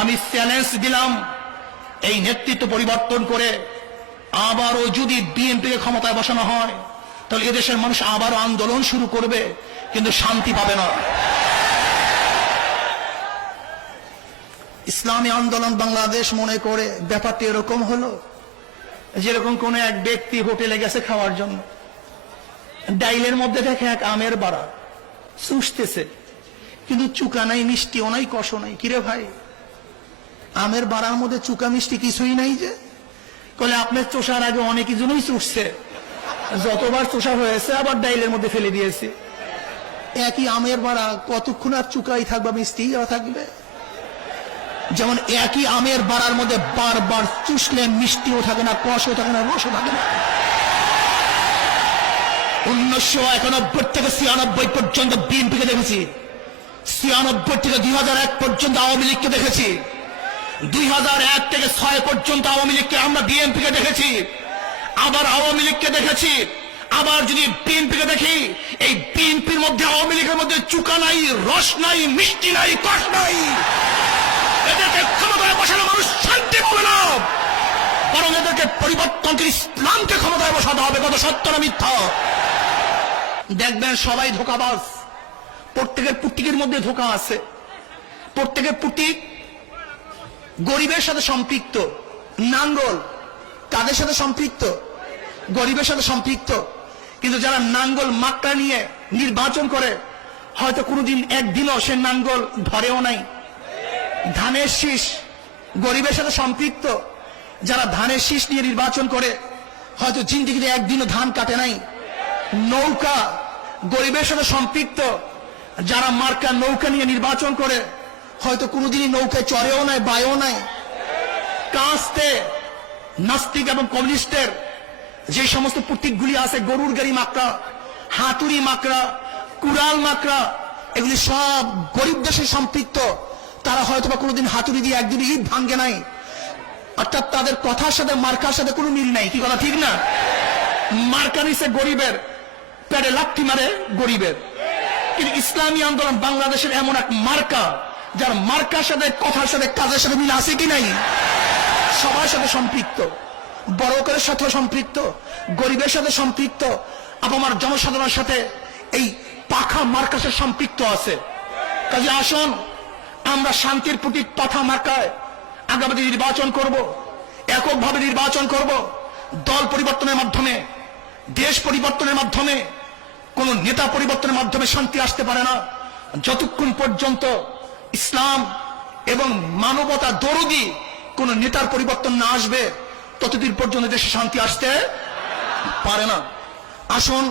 আমি চ্যালেঞ্জ দিলাম, এই নেতৃত্ব পরিবর্তন করে আবারও যদি বিএনপিকে ক্ষমতায় বসানো হয়, তাহলে এদেশের মানুষ আবারও আন্দোলন শুরু করবে, কিন্তু শান্তি পাবে না। ইসলামী আন্দোলন বাংলাদেশ মনে করে ব্যাপারটি এরকম হলো, যেরকম কোন এক ব্যক্তি হোটেলে গেছে খাওয়ার জন্য, ডাইলের মধ্যে দেখে এক আমের বাড়া চুষতেছে, কিন্তু চুকা নাই, মিষ্টিও নাই, কষও নাই। কিরে ভাই, আমের বাড়ার মধ্যে চুকা মিষ্টি কিছুই নাই যে? কলে আপনার চোষার আগে অনেক জনই চুষছে, যতবার চোষা হয়েছে আবার ডাইলের মধ্যে ফেলে দিয়েছে। একই আমের বাড়া কতক্ষণ আর চুকাই থাকবে, মিষ্টি থাকবে? যেমন একই আমের বাড়ার মধ্যে বারবার চুষলে মিষ্টিও থাকে না, কষও থাকে না, রসও থাকে না। 1991 থেকে 96 পর্যন্ত বিএনপিকে দেখেছি, 96 থেকে 2001 পর্যন্ত আওয়ামী লীগকে দেখেছি, 2001 থেকে 6 পর্যন্ত আওয়ামী লীগকে আমরা বিএনপিকে দেখেছি, আবার আওয়ামী লীগকে দেখেছি, আবার যদি বিএনপিকে দেখি, এই বিএনপির মধ্যে আওয়ামী লীগের মধ্যে চুকা নাই, রস নাই, মিষ্টি নাই, কষ নাই। এদেরকে ক্ষমতায় বসানো মানুষ শান্তি পাবে না, বরং এদেরকে পরিবর্তন করে ইসলামকে ক্ষমতায় বসাতে হবে। কত সত্য না মিথ্যা? দেখবেন সবাই ধোঁকাবাজ, প্রত্যেকের পুটিকের মধ্যে ধোঁকা আছে, প্রত্যেকের পুটিক গরিবের সাথে সম্পৃক্ত, নাঙ্গল কাদের সাথে সম্পৃক্ত? গরিবের সাথে সম্পৃক্ত। কিন্তু যারা নাঙ্গল মাত্রা নিয়ে নির্বাচন করে, হয়তো কোনোদিন একদিনও সে নাঙ্গল ধরেও নাই। ধানের শীষ গরিবের সাথে সম্পৃক্ত, যারা ধানের শীষ নিয়ে নির্বাচন করে, হয়তো জিন্দিগিতে একদিনও ধান কাটে নাই। নৌকা গরিবের সাথে সম্পৃক্ত, যারা মার্কা নৌকা নিয়ে নির্বাচন করে, হয়তো কোনোদিনই নৌকায় চড়েও নাই, বায়ও নাই। কাস্তে নাস্তিক এবং কমিউনিস্টের যে সমস্ত প্রতীকগুলি আছে, গরুর গাড়ি মাকড়া, হাতুড়ি মাকড়া, কুড়াল মাকড়া, এগুলি সব গরিব দেশে সম্পৃক্ত। তারা হয়তো বা কোনোদিন হাতুড়ি দিয়ে একদিন ইট ভাঙ্গে নাই, অর্থাৎ তাদের কথার সাথে মার্কার সাথে কোনো মিল নাই। কি কথা ঠিক না? মার্কা নিছে গরিবের, পেটে লাথি মারে গরিবের। কিন্তু ইসলামী আন্দোলন বাংলাদেশের এমন এক মার্কা, যার মার্কার সাথে কথার সাথে কাজের সাথে মিল আছে কি নাই? সবার সাথে সম্পৃক্ত, বড়কের সাথে সম্পৃক্ত, গরিবের সাথে সম্পৃক্ত, আপামার জনসাধারণের সাথে এই পাখা মার্কার সাথে সম্পৃক্ত আছে। কাজে আসুন আমরা শান্তির প্রতীক পাখা মার্কায় আগামী নির্বাচন করব, এককভাবে নির্বাচন করব। দল পরিবর্তনের মাধ্যমে, দেশ পরিবর্তনের মাধ্যমে, কোন নেতা পরিবর্তনের মাধ্যমে শান্তি আসতে পারে না। যতক্ষণ পর্যন্ত ইসলাম এবং মানবতা দরদি কোন নেতার পরিবর্তন না আসবে, ততদিন পর্যন্ত দেশে শান্তি আসতে পারে না। আসুন